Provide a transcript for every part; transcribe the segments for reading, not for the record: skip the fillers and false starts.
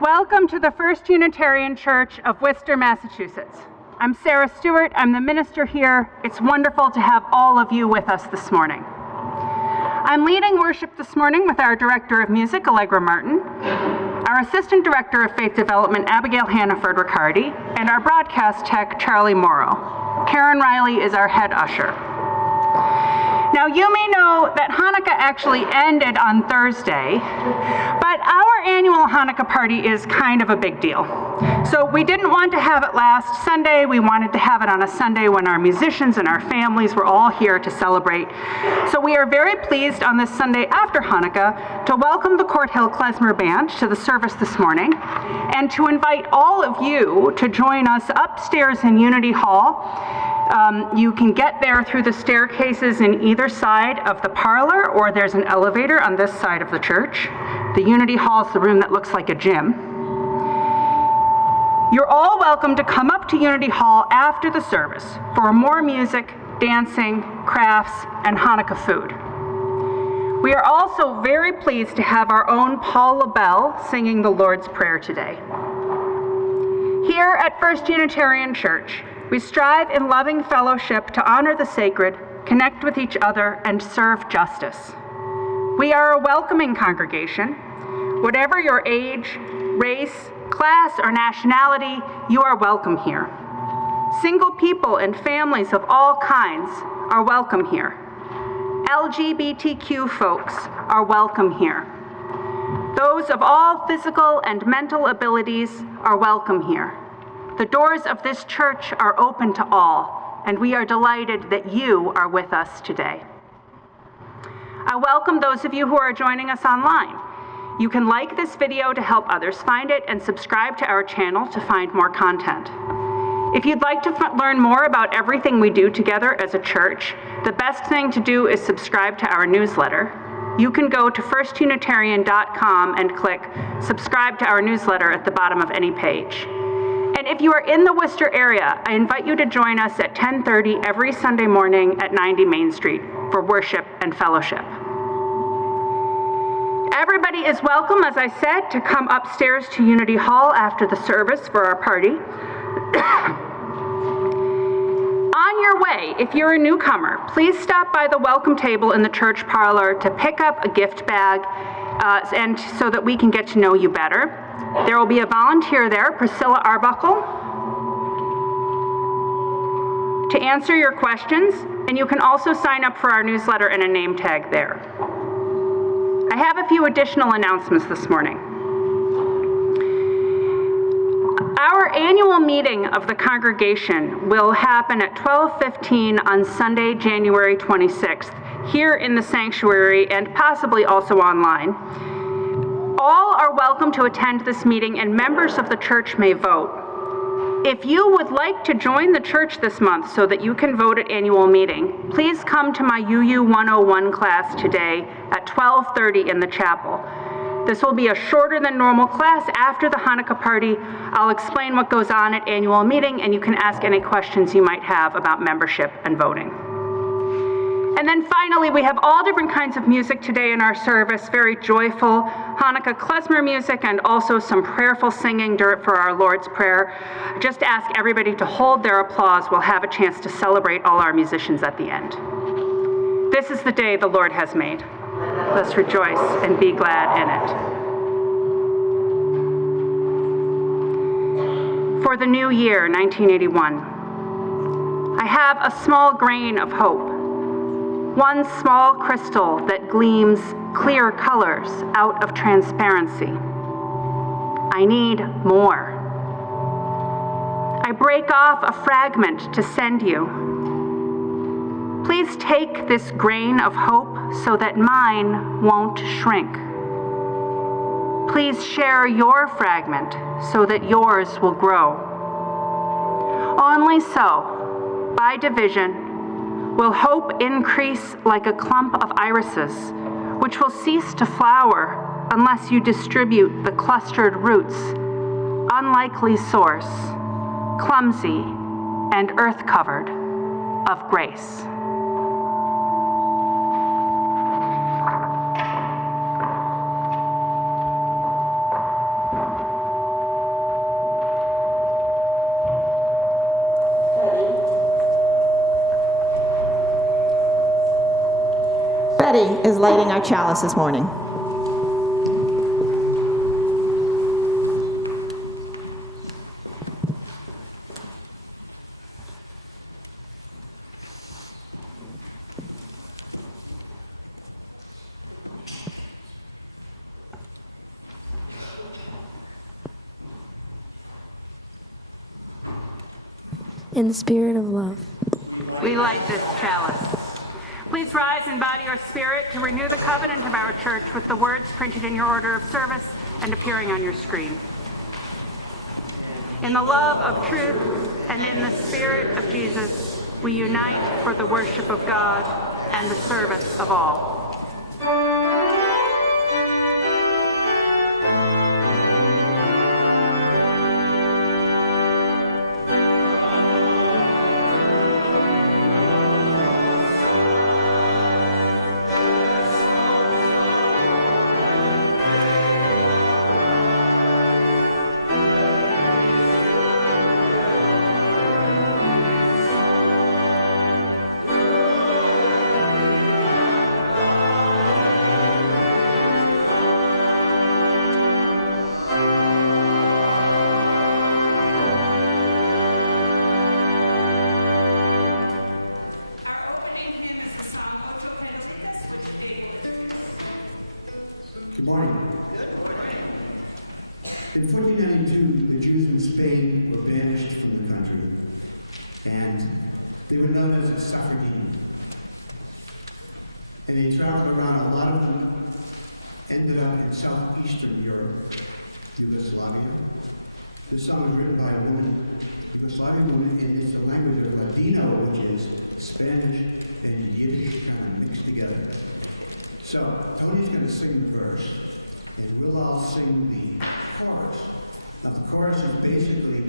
Welcome to the First Unitarian Church of Worcester, Massachusetts. I'm Sarah Stewart. I'm the minister here. It's wonderful to have all of you with us this morning. I'm leading worship this morning with our Director of Music, Allegra Martin, our Assistant Director of Faith Development, Abigail Hannaford Riccardi, and our broadcast tech, Charlie Morrow. Karen Riley is our head usher. Now, you may know that Hanukkah actually ended on Thursday, but our annual Hanukkah party is kind of a big deal. So we didn't want to have it last Sunday. We wanted to have it on a Sunday when our musicians and our families were all here to celebrate. So we are very pleased on this Sunday after Hanukkah to welcome the Court Hill Klezmer Band to the service this morning and to invite all of you to join us upstairs in Unity Hall. You can get there through the staircases in either side of the parlor, or there's an elevator on this side of the church. The Unity Hall is the room that looks like a gym. You're all welcome to come up to Unity Hall after the service for more music, dancing, crafts, and Hanukkah food. We are also very pleased to have our own Paul LaBelle singing the Lord's Prayer today. Here at First Unitarian Church, we strive in loving fellowship to honor the sacred, connect with each other, and serve justice. We are a welcoming congregation. Whatever your age, race, class, or nationality, you are welcome here. Single people and families of all kinds are welcome here. LGBTQ folks are welcome here. Those of all physical and mental abilities are welcome here. The doors of this church are open to all, and we are delighted that you are with us today. I welcome those of you who are joining us online. You can like this video to help others find it and subscribe to our channel to find more content. If you'd like to learn more about everything we do together as a church, the best thing to do is subscribe to our newsletter. You can go to firstunitarian.com and click subscribe to our newsletter at the bottom of any page. And if you are in the Worcester area, I invite you to join us at 10:30 every Sunday morning at 90 Main Street for worship and fellowship. Everybody is welcome, as I said, to come upstairs to Unity Hall after the service for our party. On your way, if you're a newcomer, please stop by the welcome table in the church parlor to pick up a gift bag and so that we can get to know you better. There will be a volunteer there, Priscilla Arbuckle, to answer your questions, and you can also sign up for our newsletter and a name tag there. I have a few additional announcements this morning. Our annual meeting of the congregation will happen at 12:15 on Sunday, January 26th, here in the sanctuary and possibly also online. All are welcome to attend this meeting, and members of the church may vote. If you would like to join the church this month so that you can vote at annual meeting, please come to my UU 101 class today at 12:30 in the chapel. This will be a shorter than normal class. After the Hanukkah party, I'll explain what goes on at annual meeting, and you can ask any questions you might have about membership and voting. And then finally, we have all different kinds of music today in our service, very joyful Hanukkah klezmer music and also some prayerful singing for our Lord's Prayer. Just ask everybody to hold their applause. We'll have a chance to celebrate all our musicians at the end. This is the day the Lord has made. Let's rejoice and be glad in it. For the new year, 1981, I have a small grain of hope. One small crystal that gleams clear colors out of transparency. I need more. I break off a fragment to send you. Please take this grain of hope so that mine won't shrink. Please share your fragment so that yours will grow. Only so, by division, will hope increase like a clump of irises, which will cease to flower unless you distribute the clustered roots, unlikely source, clumsy and earth-covered, of grace. Betty is lighting our chalice this morning. In the spirit of love, we light this chalice. Please rise and bow to your spirit to renew the covenant of our church with the words printed in your order of service and appearing on your screen. In the love of truth and in the spirit of Jesus, we unite for the worship of God and the service of all. Good morning. In 1492, the Jews in Spain were banished from the country, and they were known as the Suffragine. And they traveled around. A lot of them ended up in southeastern Europe, Yugoslavia. This song was written by a woman, Yugoslavian woman, and it's the language of Ladino, which is Spanish and Yiddish kind of mixed together. So, Tony's going to sing the verse, and we'll all sing the chorus. Now, the chorus is basically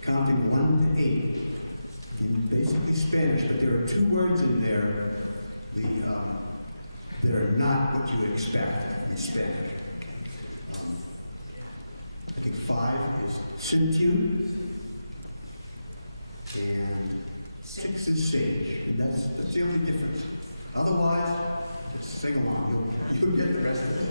counting 1 to 8 in basically Spanish, but there are 2 words in there that are not what you expect in Spanish. I think 5 is Sintiu, and 6 is Sage, and that's the only difference. Otherwise, sing along. You'll get the rest of it.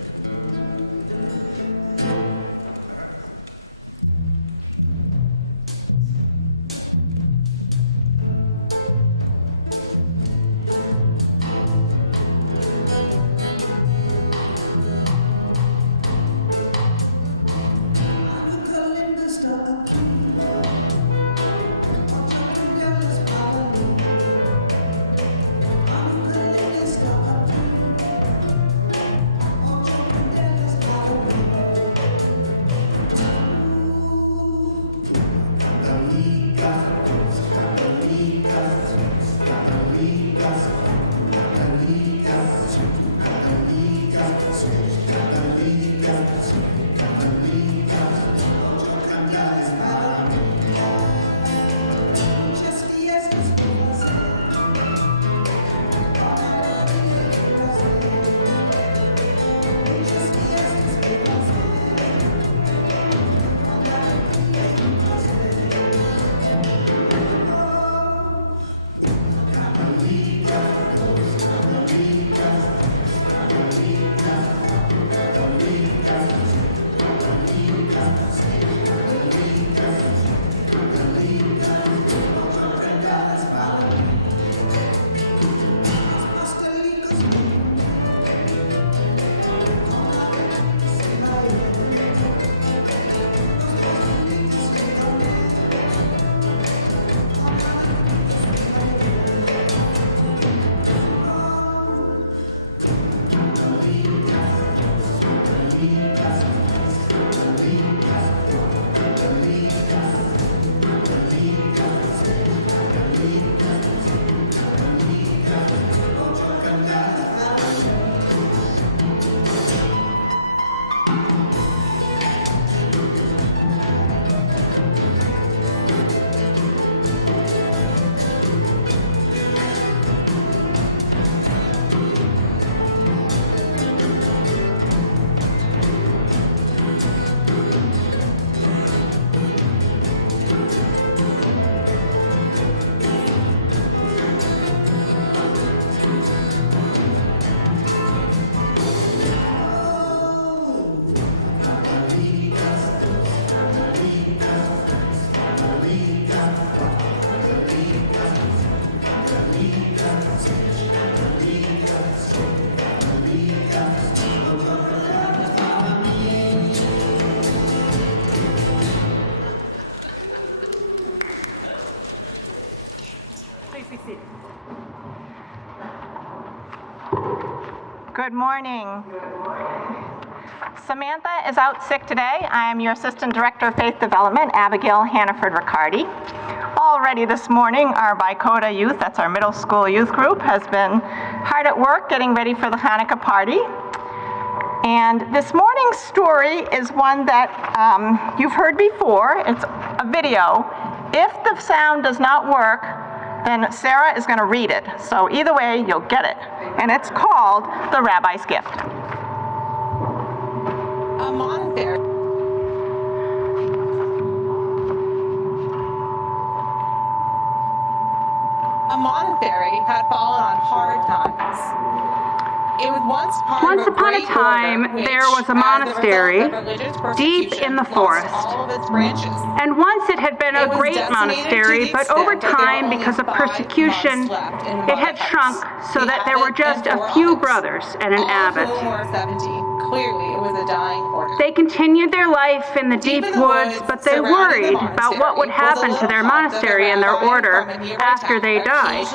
Good morning. Samantha is out sick today. I am your Assistant Director of Faith Development, Abigail Hannaford Riccardi. Already this morning, our Bicota youth, that's our middle school youth group, has been hard at work getting ready for the Hanukkah party. And this morning's story is one that you've heard before. It's a video. If the sound does not work, then Sarah is going to read it. So either way, you'll get it. And it's called The Rabbi's Gift. A monastery. A monastery had fallen on hard times. It was Once upon a time, there was a monastery deep in the forest. And once it had been a great monastery, but over time, because of persecution, it had shrunk so that there were just a few brothers and an abbot. Clearly, it was a dying order. They continued their life in the deep woods, but they worried about what would happen to their monastery and their order after they died.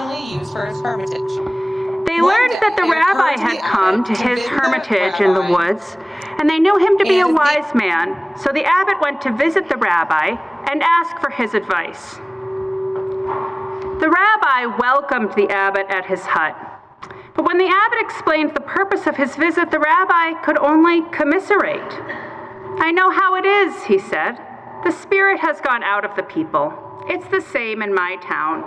They learned that the rabbi had come to his hermitage in the woods, and they knew him to be a wise man, so the abbot went to visit the rabbi and ask for his advice. The rabbi welcomed the abbot at his hut, but when the abbot explained the purpose of his visit, the rabbi could only commiserate. "I know how it is," he said. "The spirit has gone out of the people. It's the same in my town.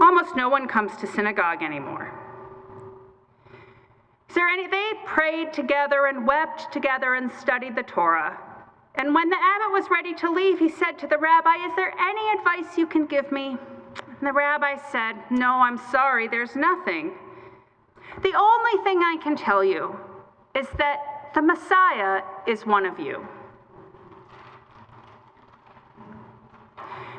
Almost no one comes to synagogue anymore." They prayed together and wept together and studied the Torah. And when the abbot was ready to leave, he said to the rabbi, "Is there any advice you can give me?" And the rabbi said, "No, I'm sorry, there's nothing. The only thing I can tell you is that the Messiah is one of you."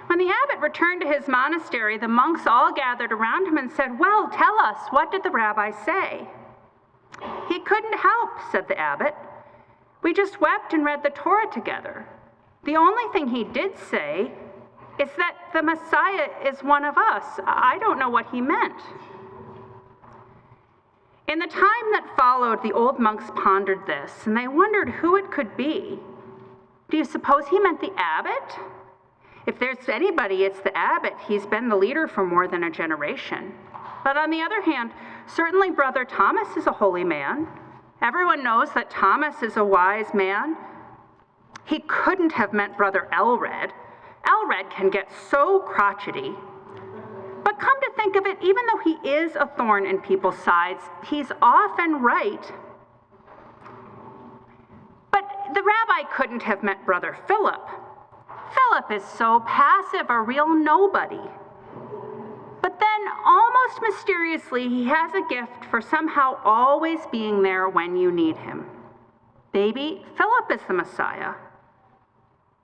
When the abbot returned to his monastery, the monks all gathered around him and said, "Well, tell us, what did the rabbi say?" "He couldn't help," said the abbot. "We just wept and read the Torah together. The only thing he did say is that the Messiah is one of us. I don't know what he meant." In the time that followed, the old monks pondered this, and they wondered who it could be. Do you suppose he meant the abbot? If there's anybody, it's the abbot. He's been the leader for more than a generation. But on the other hand, certainly Brother Thomas is a holy man. Everyone knows that Thomas is a wise man. He couldn't have meant Brother Elred. Elred can get so crotchety. But come to think of it, even though he is a thorn in people's sides, he's often right. But the rabbi couldn't have meant Brother Philip. Philip is so passive, a real nobody. But then, almost mysteriously, he has a gift for somehow always being there when you need him. Maybe Philip is the Messiah.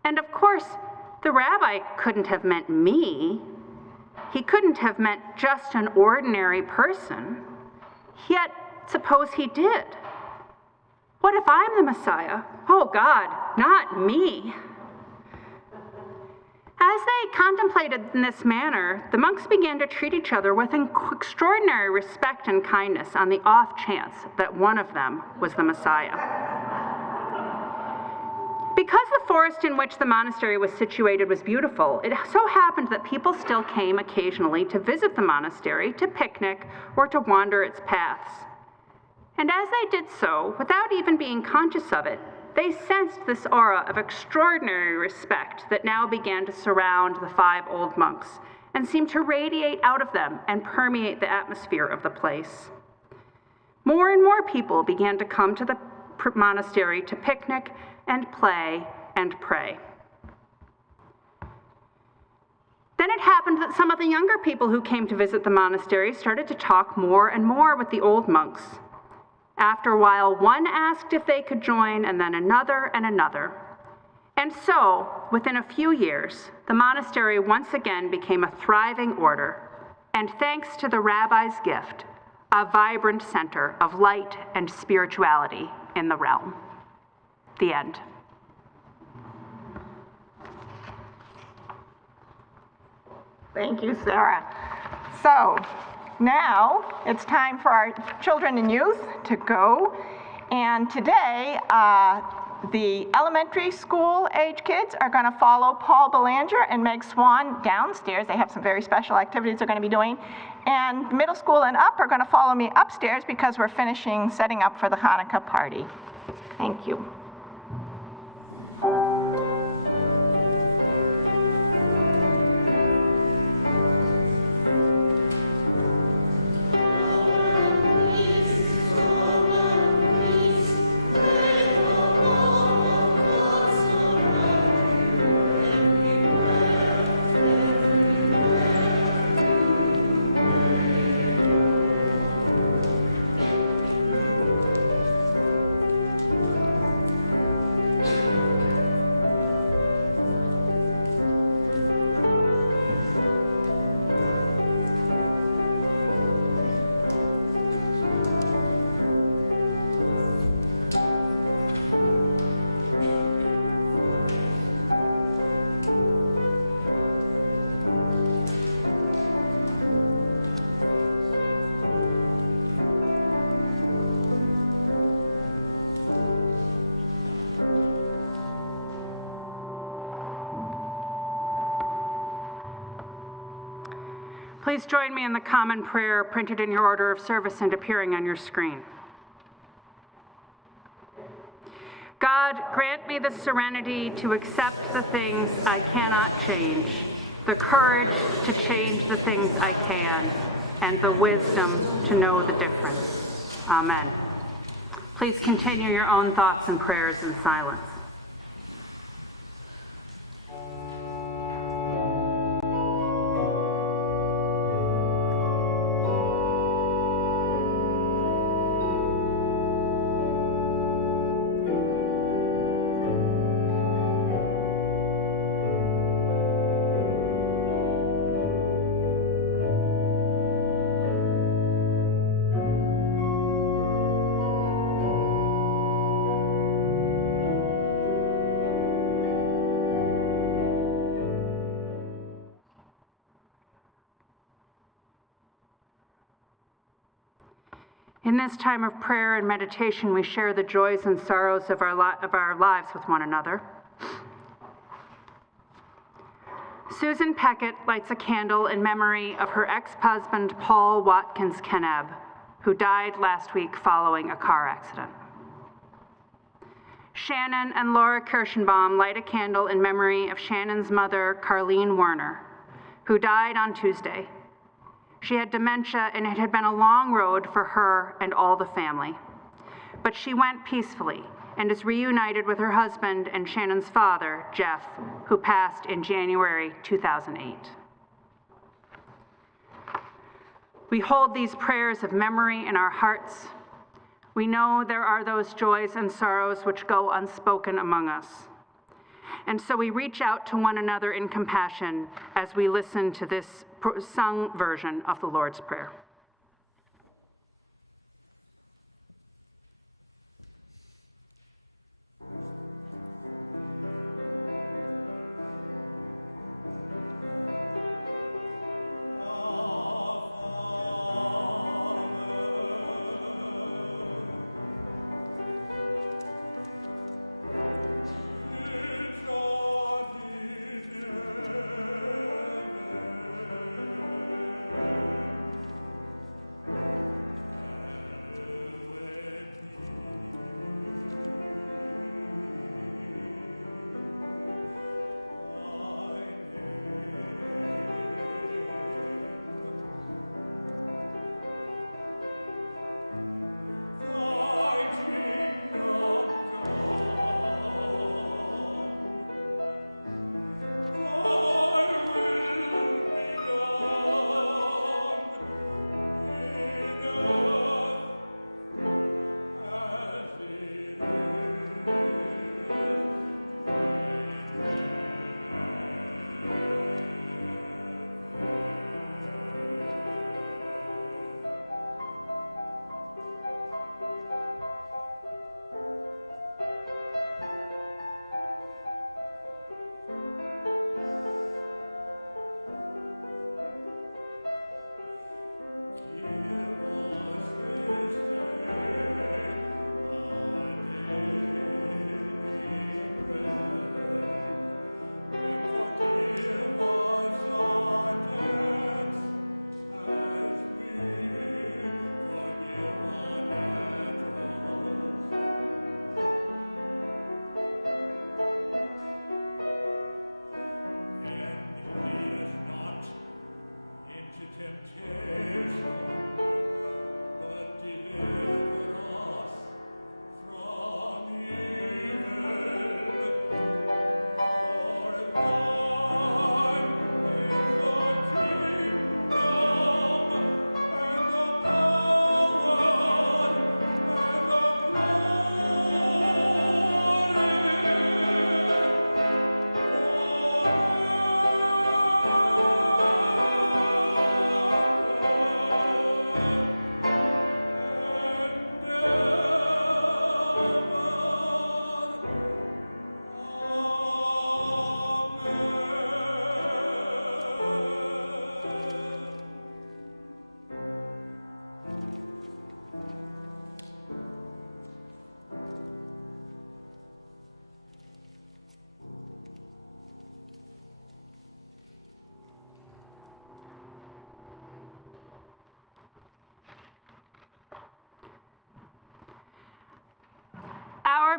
And of course, the rabbi couldn't have meant me. He couldn't have meant just an ordinary person. Yet, suppose he did. What if I'm the Messiah? Oh God, not me. As they contemplated in this manner, the monks began to treat each other with extraordinary respect and kindness on the off chance that one of them was the Messiah. Because the forest in which the monastery was situated was beautiful, it so happened that people still came occasionally to visit the monastery, to picnic, or to wander its paths. And as they did so, without even being conscious of it, they sensed this aura of extraordinary respect that now began to surround the 5 old monks and seemed to radiate out of them and permeate the atmosphere of the place. More and more people began to come to the monastery to picnic and play and pray. Then it happened that some of the younger people who came to visit the monastery started to talk more and more with the old monks. After a while, one asked if they could join, and then another and another. And so, within a few years, the monastery once again became a thriving order, and thanks to the rabbi's gift, a vibrant center of light and spirituality in the realm. The end. Thank you, Sarah. So, Now it's time for our children and youth to go. And today, the elementary school age kids are going to follow Paul Belanger and Meg Swan downstairs. They have some very special activities they're going to be doing. And middle school and up are going to follow me upstairs because we're finishing setting up for the Hanukkah party. Thank you. Please join me in the common prayer printed in your order of service and appearing on your screen. God, grant me the serenity to accept the things I cannot change, the courage to change the things I can, and the wisdom to know the difference. Amen. Please continue your own thoughts and prayers in silence. In this time of prayer and meditation, we share the joys and sorrows of our lives with one another. Susan Peckett lights a candle in memory of her ex-husband, Paul Watkins Keneb, who died last week following a car accident. Shannon and Laura Kirschenbaum light a candle in memory of Shannon's mother, Carlene Werner, who died on Tuesday. She had dementia, and it had been a long road for her and all the family. But she went peacefully and is reunited with her husband and Shannon's father, Jeff, who passed in January 2008. We hold these prayers of memory in our hearts. We know there are those joys and sorrows which go unspoken among us. And so we reach out to one another in compassion as we listen to this sung version of the Lord's Prayer.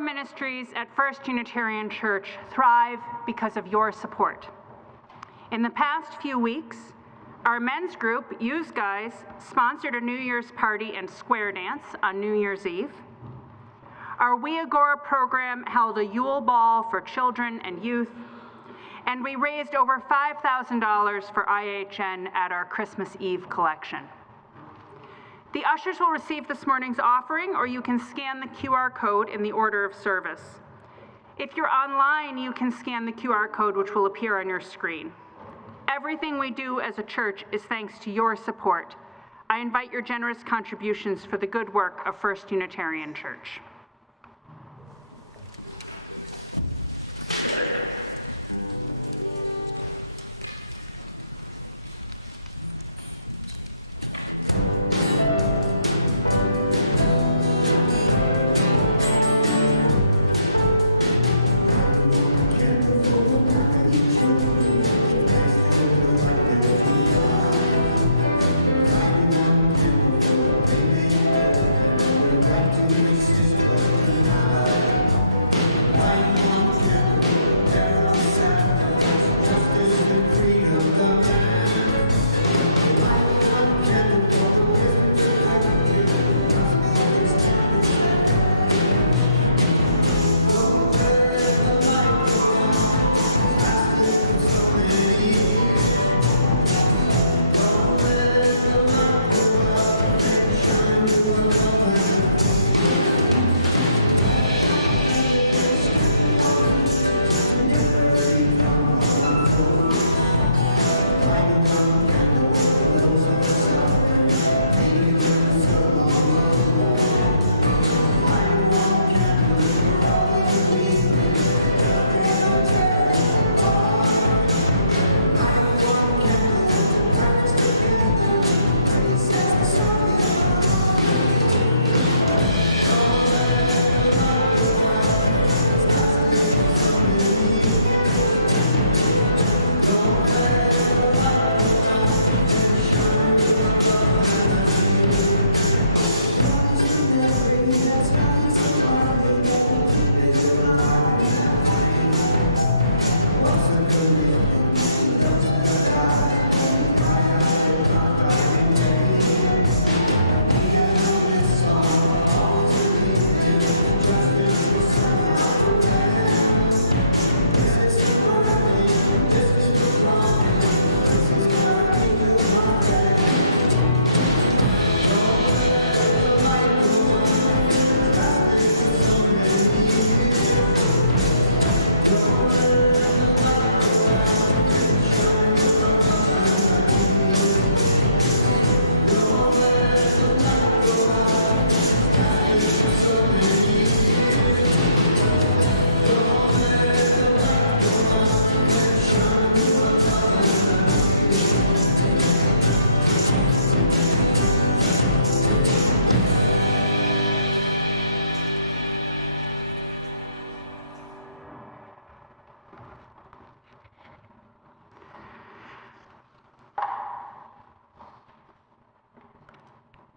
ministries at First Unitarian Church thrive because of your support. In the past few weeks, our men's group, Use Guys, sponsored a New Year's party and square dance on New Year's Eve. Our We Agora program held a Yule Ball for children and youth, and we raised over $5,000 for IHN at our Christmas Eve collection. The ushers will receive this morning's offering, or you can scan the QR code in the order of service. If you're online, you can scan the QR code, which will appear on your screen. Everything we do as a church is thanks to your support. I invite your generous contributions for the good work of First Unitarian Church.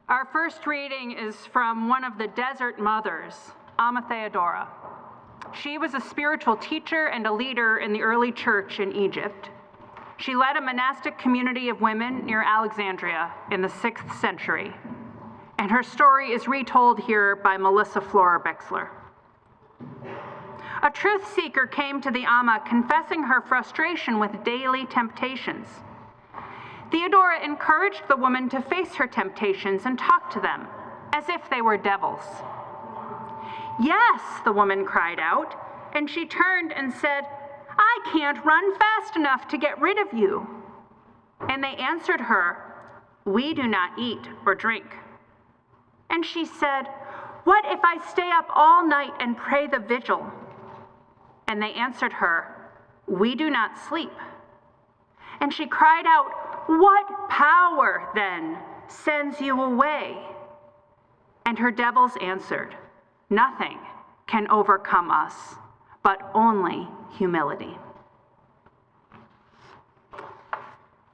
Our first reading is from one of the Desert Mothers, Amma Theodora. She was a spiritual teacher and a leader in the early church in Egypt. She led a monastic community of women near Alexandria in the 6th century, and her story is retold here by Melissa Florer-Bixler. A truth seeker came to the Amma confessing her frustration with daily temptations. Theodora encouraged the woman to face her temptations and talk to them, as if they were devils. "Yes," the woman cried out, and she turned and said, "I can't run fast enough to get rid of you." And they answered her, "We do not eat or drink." And she said, "What if I stay up all night and pray the vigil?" And they answered her, "We do not sleep." And she cried out, "What power, then, sends you away?" And her devils answered, "Nothing can overcome us, but only humility."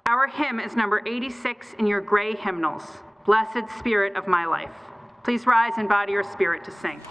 Our hymn is number 86 in your gray hymnals, "Blessed Spirit of My Life." Please rise in body or spirit to sing.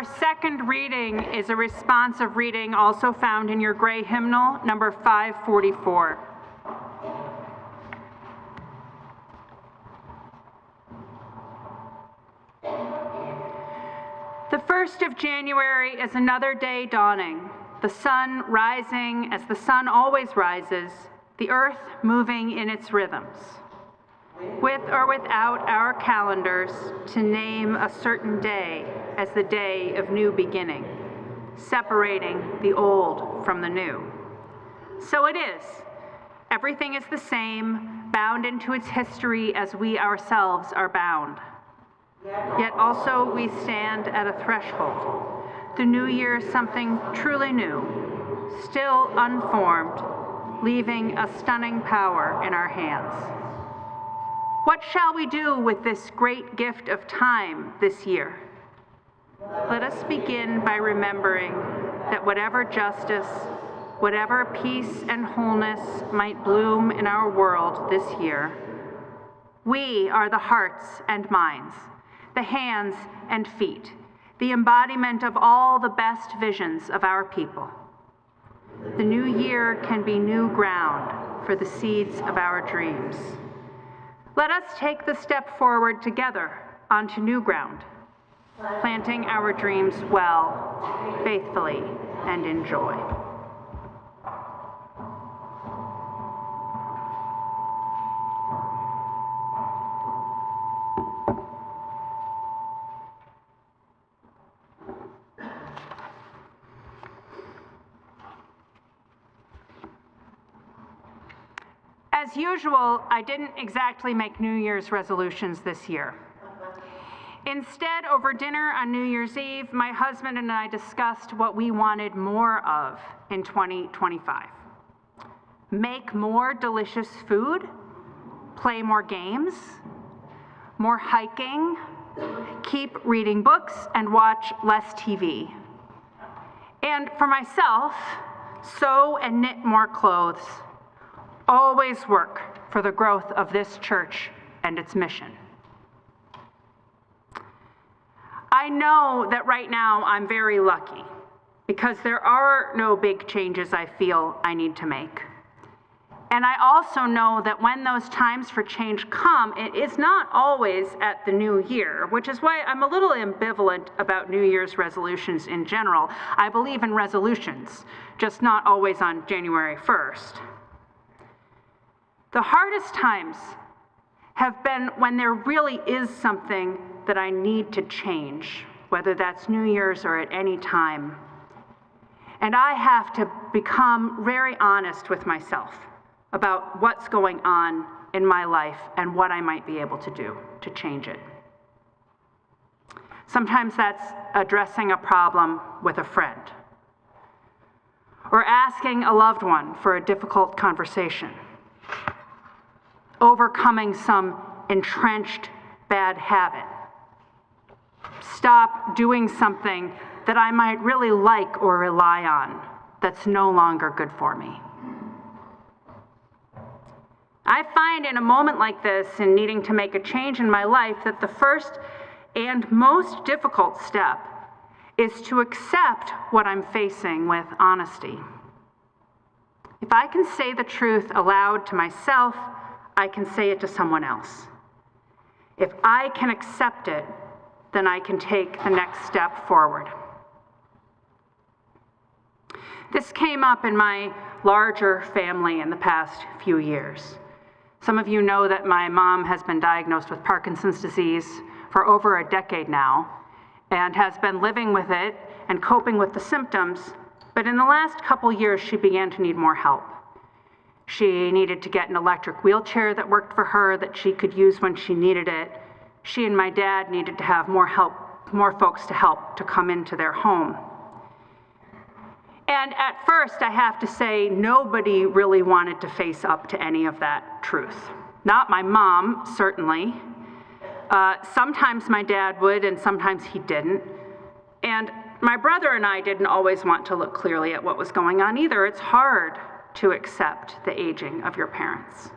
Our second reading is a responsive reading also found in your gray hymnal, number 544. The 1st of January is another day dawning, the sun rising as the sun always rises, the earth moving in its rhythms. With or without our calendars, to name a certain day as the day of new beginning, separating the old from the new. So it is. Everything is the same, bound into its history as we ourselves are bound. Yet also we stand at a threshold. The new year is something truly new, still unformed, leaving a stunning power in our hands. What shall we do with this great gift of time this year? Let us begin by remembering that whatever justice, whatever peace and wholeness might bloom in our world this year, we are the hearts and minds, the hands and feet, the embodiment of all the best visions of our people. The new year can be new ground for the seeds of our dreams. Let us take the step forward together onto new ground, planting our dreams well, faithfully, and in joy. As usual, I didn't exactly make New Year's resolutions this year. Instead, over dinner on New Year's Eve, my husband and I discussed what we wanted more of in 2025. Make more delicious food, play more games, more hiking, keep reading books, and watch less TV. And for myself, sew and knit more clothes. Always work for the growth of this church and its mission. I know that right now I'm very lucky because there are no big changes I feel I need to make. And I also know that when those times for change come, it is not always at the new year, which is why I'm a little ambivalent about New Year's resolutions in general. I believe in resolutions, just not always on January 1st. The hardest times have been when there really is something that I need to change, whether that's New Year's or at any time. And I have to become very honest with myself about what's going on in my life and what I might be able to do to change it. Sometimes that's addressing a problem with a friend, or asking a loved one for a difficult conversation, overcoming some entrenched bad habit, stop doing something that I might really like or rely on that's no longer good for me. I find in a moment like this, in needing to make a change in my life, that the first and most difficult step is to accept what I'm facing with honesty. If I can say the truth aloud to myself, I can say it to someone else. If I can accept it, then I can take the next step forward. This came up in my larger family in the past few years. Some of you know that my mom has been diagnosed with Parkinson's disease for over a decade now and has been living with it and coping with the symptoms, but in the last couple years she began to need more help. She needed to get an electric wheelchair that worked for her, that she could use when she needed it. She and my dad needed to have more folks to help to come into their home. And at first, I have to say, nobody really wanted to face up to any of that truth. Not my mom, certainly. Sometimes my dad would, and sometimes he didn't. And my brother and I didn't always want to look clearly at what was going on either. It's hard to accept the aging of your parents.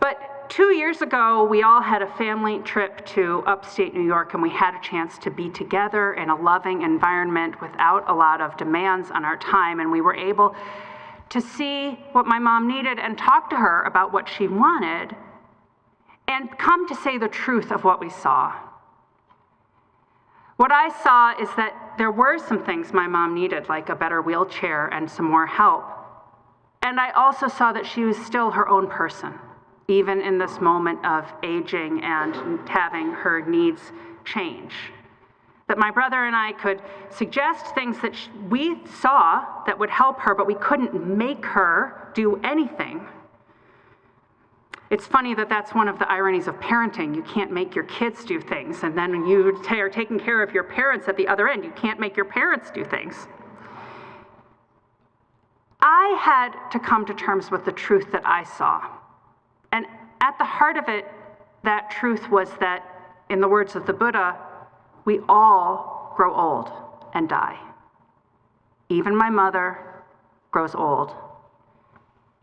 But 2 years ago, we all had a family trip to upstate New York, and we had a chance to be together in a loving environment without a lot of demands on our time, and we were able to see what my mom needed and talk to her about what she wanted and come to say the truth of what we saw. What I saw is that there were some things my mom needed, like a better wheelchair and some more help. And I also saw that she was still her own person, even in this moment of aging and having her needs change. That my brother and I could suggest things that we saw that would help her, but we couldn't make her do anything. It's funny that that's one of the ironies of parenting. You can't make your kids do things, and then when you are taking care of your parents at the other end, you can't make your parents do things. I had to come to terms with the truth that I saw. And at the heart of it, that truth was that, in the words of the Buddha, we all grow old and die. Even my mother grows old.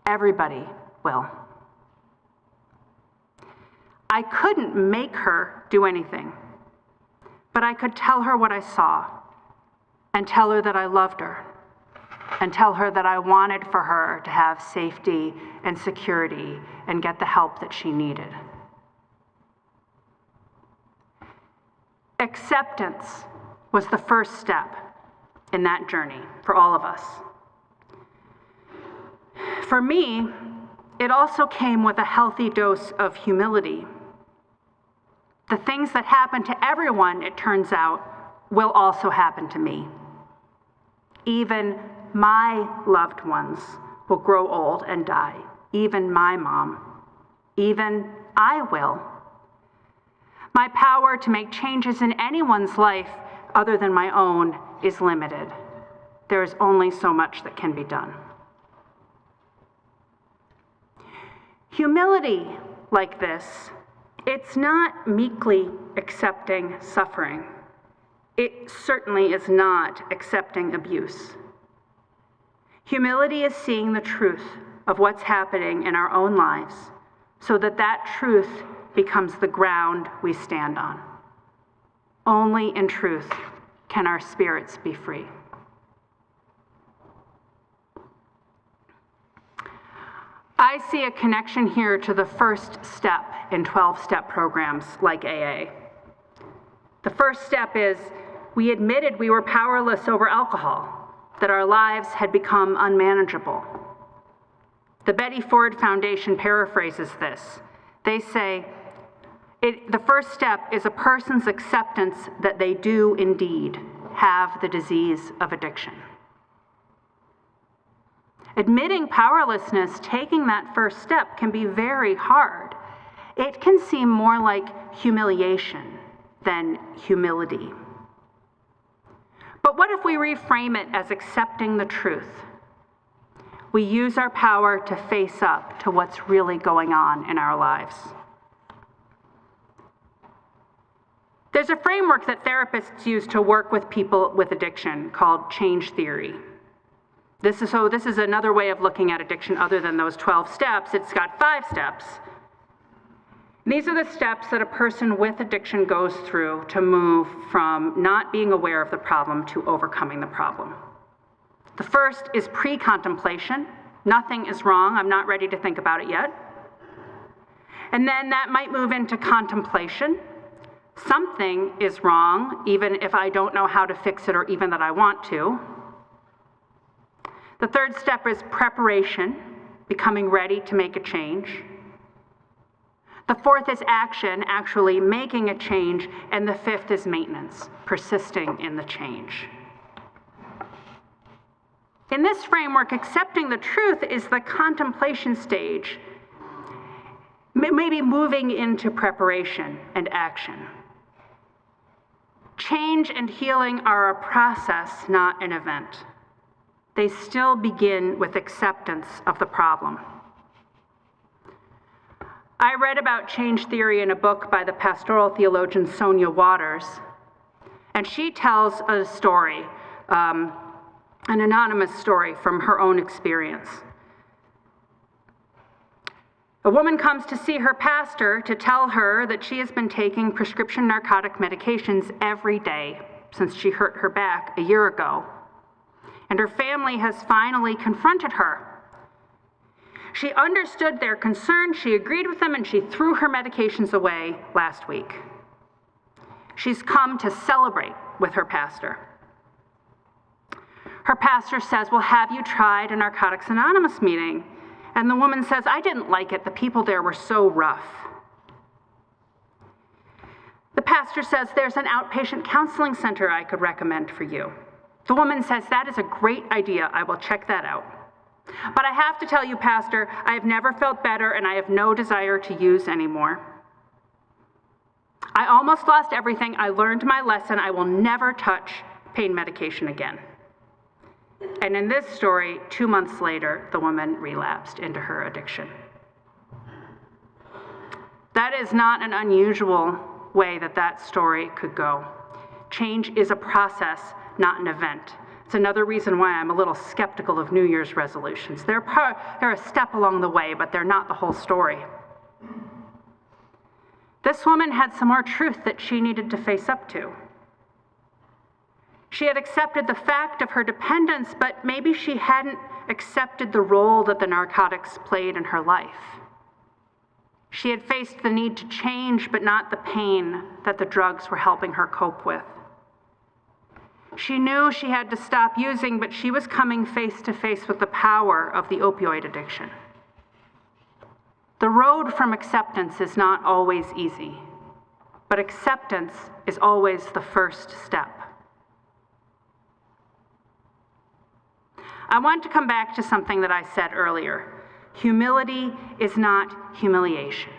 Everybody will. I couldn't make her do anything, but I could tell her what I saw and tell her that I loved her and tell her that I wanted for her to have safety and security and get the help that she needed. Acceptance was the first step in that journey for all of us. For me, it also came with a healthy dose of humility. The things that happen to everyone, it turns out, will also happen to me. Even my loved ones will grow old and die. Even my mom. Even I will. My power to make changes in anyone's life other than my own is limited. There is only so much that can be done. Humility like this, it's not meekly accepting suffering. It certainly is not accepting abuse. Humility is seeing the truth of what's happening in our own lives so that that truth becomes the ground we stand on. Only in truth can our spirits be free. I see a connection here to the first step in 12-step programs like AA. The first step is we admitted we were powerless over alcohol, that our lives had become unmanageable. The Betty Ford Foundation paraphrases this. They say, the first step is a person's acceptance that they do indeed have the disease of addiction. Admitting powerlessness, taking that first step, can be very hard. It can seem more like humiliation than humility. But what if we reframe it as accepting the truth? We use our power to face up to what's really going on in our lives. There's a framework that therapists use to work with people with addiction called change theory. This is another way of looking at addiction other than those 12 steps. It's got 5 steps. And these are the steps that a person with addiction goes through to move from not being aware of the problem to overcoming the problem. The first is pre-contemplation. Nothing is wrong. I'm not ready to think about it yet. And then that might move into contemplation. Something is wrong, even if I don't know how to fix it or even that I want to. The third step is preparation, becoming ready to make a change. The fourth is action, actually making a change. And the fifth is maintenance, persisting in the change. In this framework, accepting the truth is the contemplation stage, maybe moving into preparation and action. Change and healing are a process, not an event. They still begin with acceptance of the problem. I read about change theory in a book by the pastoral theologian Sonia Waters, and she tells a story, an anonymous story from her own experience. A woman comes to see her pastor to tell her that she has been taking prescription narcotic medications every day since she hurt her back a year ago. And her family has finally confronted her. She understood their concern, she agreed with them, and she threw her medications away last week. She's come to celebrate with her pastor. Her pastor says, "Well, have you tried a Narcotics Anonymous meeting?" And the woman says, "I didn't like it. The people there were so rough." The pastor says, "There's an outpatient counseling center I could recommend for you." The woman says, "That is a great idea. I will check that out. But I have to tell you, Pastor, I have never felt better and I have no desire to use anymore. I almost lost everything. I learned my lesson. I will never touch pain medication again." And in this story, 2 months later, the woman relapsed into her addiction. That is not an unusual way that story could go. Change is a process, not an event. It's another reason why I'm a little skeptical of New Year's resolutions. They're a step along the way, but they're not the whole story. This woman had some more truth that she needed to face up to. She had accepted the fact of her dependence, but maybe she hadn't accepted the role that the narcotics played in her life. She had faced the need to change, but not the pain that the drugs were helping her cope with. She knew she had to stop using, but she was coming face to face with the power of the opioid addiction. The road from acceptance is not always easy, but acceptance is always the first step. I want to come back to something that I said earlier. Humility is not humiliation.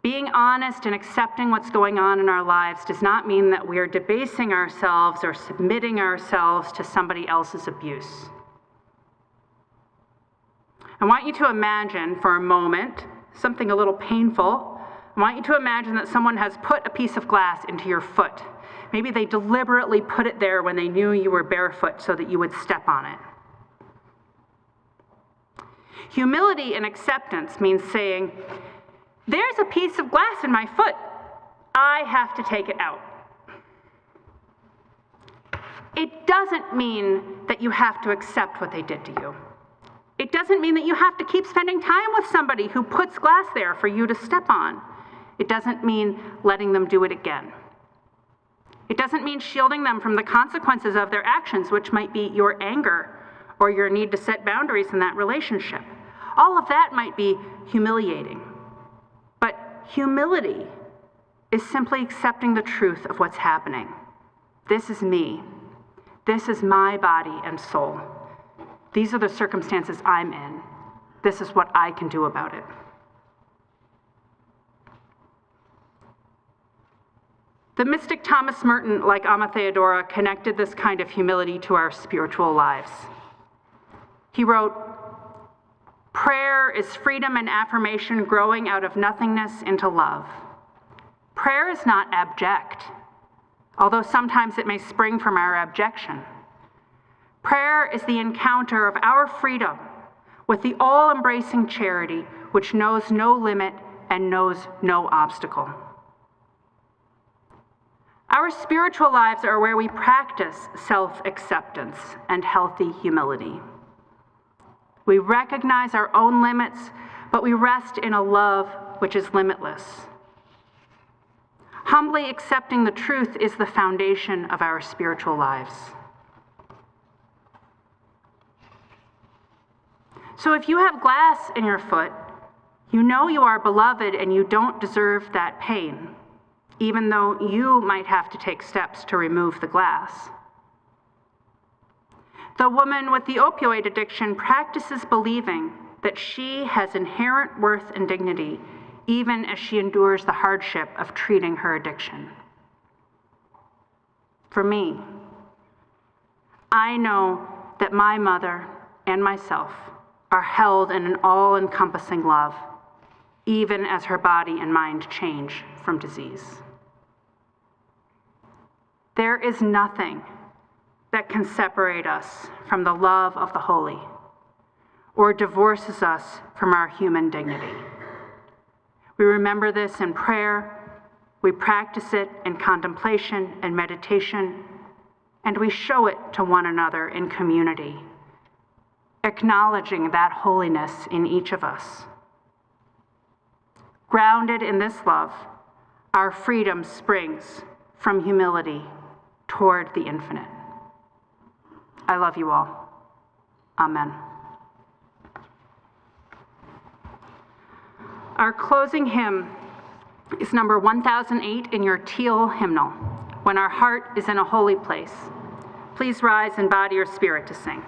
Being honest and accepting what's going on in our lives does not mean that we are debasing ourselves or submitting ourselves to somebody else's abuse. I want you to imagine for a moment something a little painful. I want you to imagine that someone has put a piece of glass into your foot. Maybe they deliberately put it there when they knew you were barefoot so that you would step on it. Humility and acceptance means saying, "There's a piece of glass in my foot. I have to take it out." It doesn't mean that you have to accept what they did to you. It doesn't mean that you have to keep spending time with somebody who puts glass there for you to step on. It doesn't mean letting them do it again. It doesn't mean shielding them from the consequences of their actions, which might be your anger or your need to set boundaries in that relationship. All of that might be humiliating. But humility is simply accepting the truth of what's happening. This is me. This is my body and soul. These are the circumstances I'm in. This is what I can do about it. The mystic Thomas Merton, like Amma Theodora, connected this kind of humility to our spiritual lives. He wrote, "Prayer is freedom and affirmation growing out of nothingness into love. Prayer is not abject, although sometimes it may spring from our abjection. Prayer is the encounter of our freedom with the all-embracing charity which knows no limit and knows no obstacle." Our spiritual lives are where we practice self-acceptance and healthy humility. We recognize our own limits, but we rest in a love which is limitless. Humbly accepting the truth is the foundation of our spiritual lives. So if you have glass in your foot, you know you are beloved and you don't deserve that pain, even though you might have to take steps to remove the glass. The woman with the opioid addiction practices believing that she has inherent worth and dignity, even as she endures the hardship of treating her addiction. For me, I know that my mother and myself are held in an all-encompassing love, even as her body and mind change from disease. There is nothing that can separate us from the love of the holy or divorces us from our human dignity. We remember this in prayer, we practice it in contemplation and meditation, and we show it to one another in community, acknowledging that holiness in each of us. Grounded in this love, our freedom springs from humility toward the infinite. I love you all. Amen. Our closing hymn is number 1008 in your teal hymnal, "When Our Heart is in a Holy Place." Please rise in body or spirit to sing.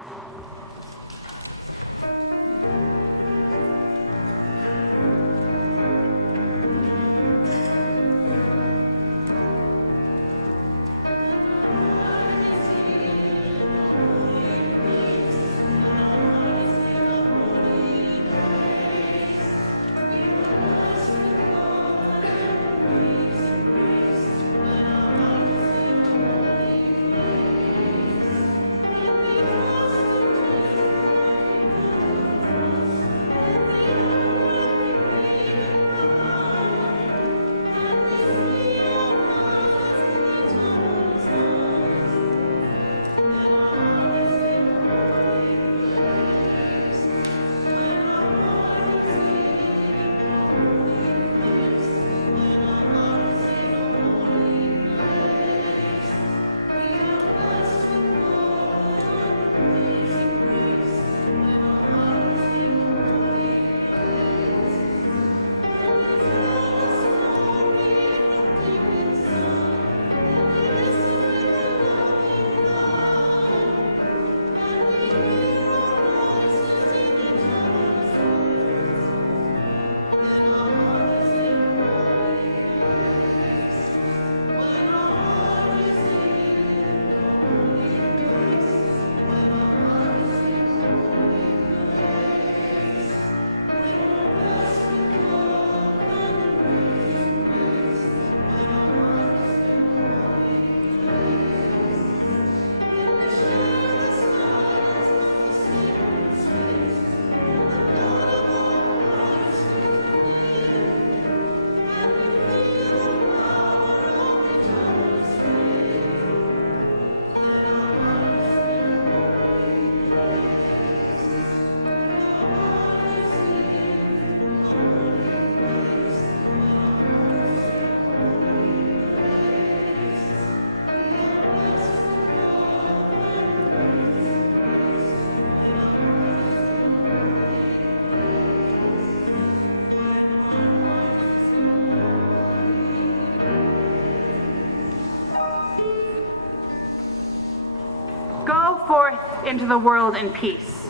into the world in peace.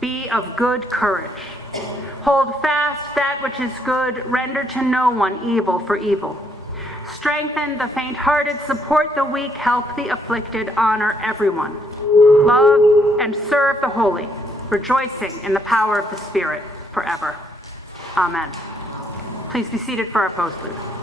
Be of good courage. Hold fast that which is good, render to no one evil for evil. Strengthen the faint-hearted, support the weak, help the afflicted, honor everyone. Love and serve the holy, rejoicing in the power of the Spirit forever. Amen. Please be seated for our postlude.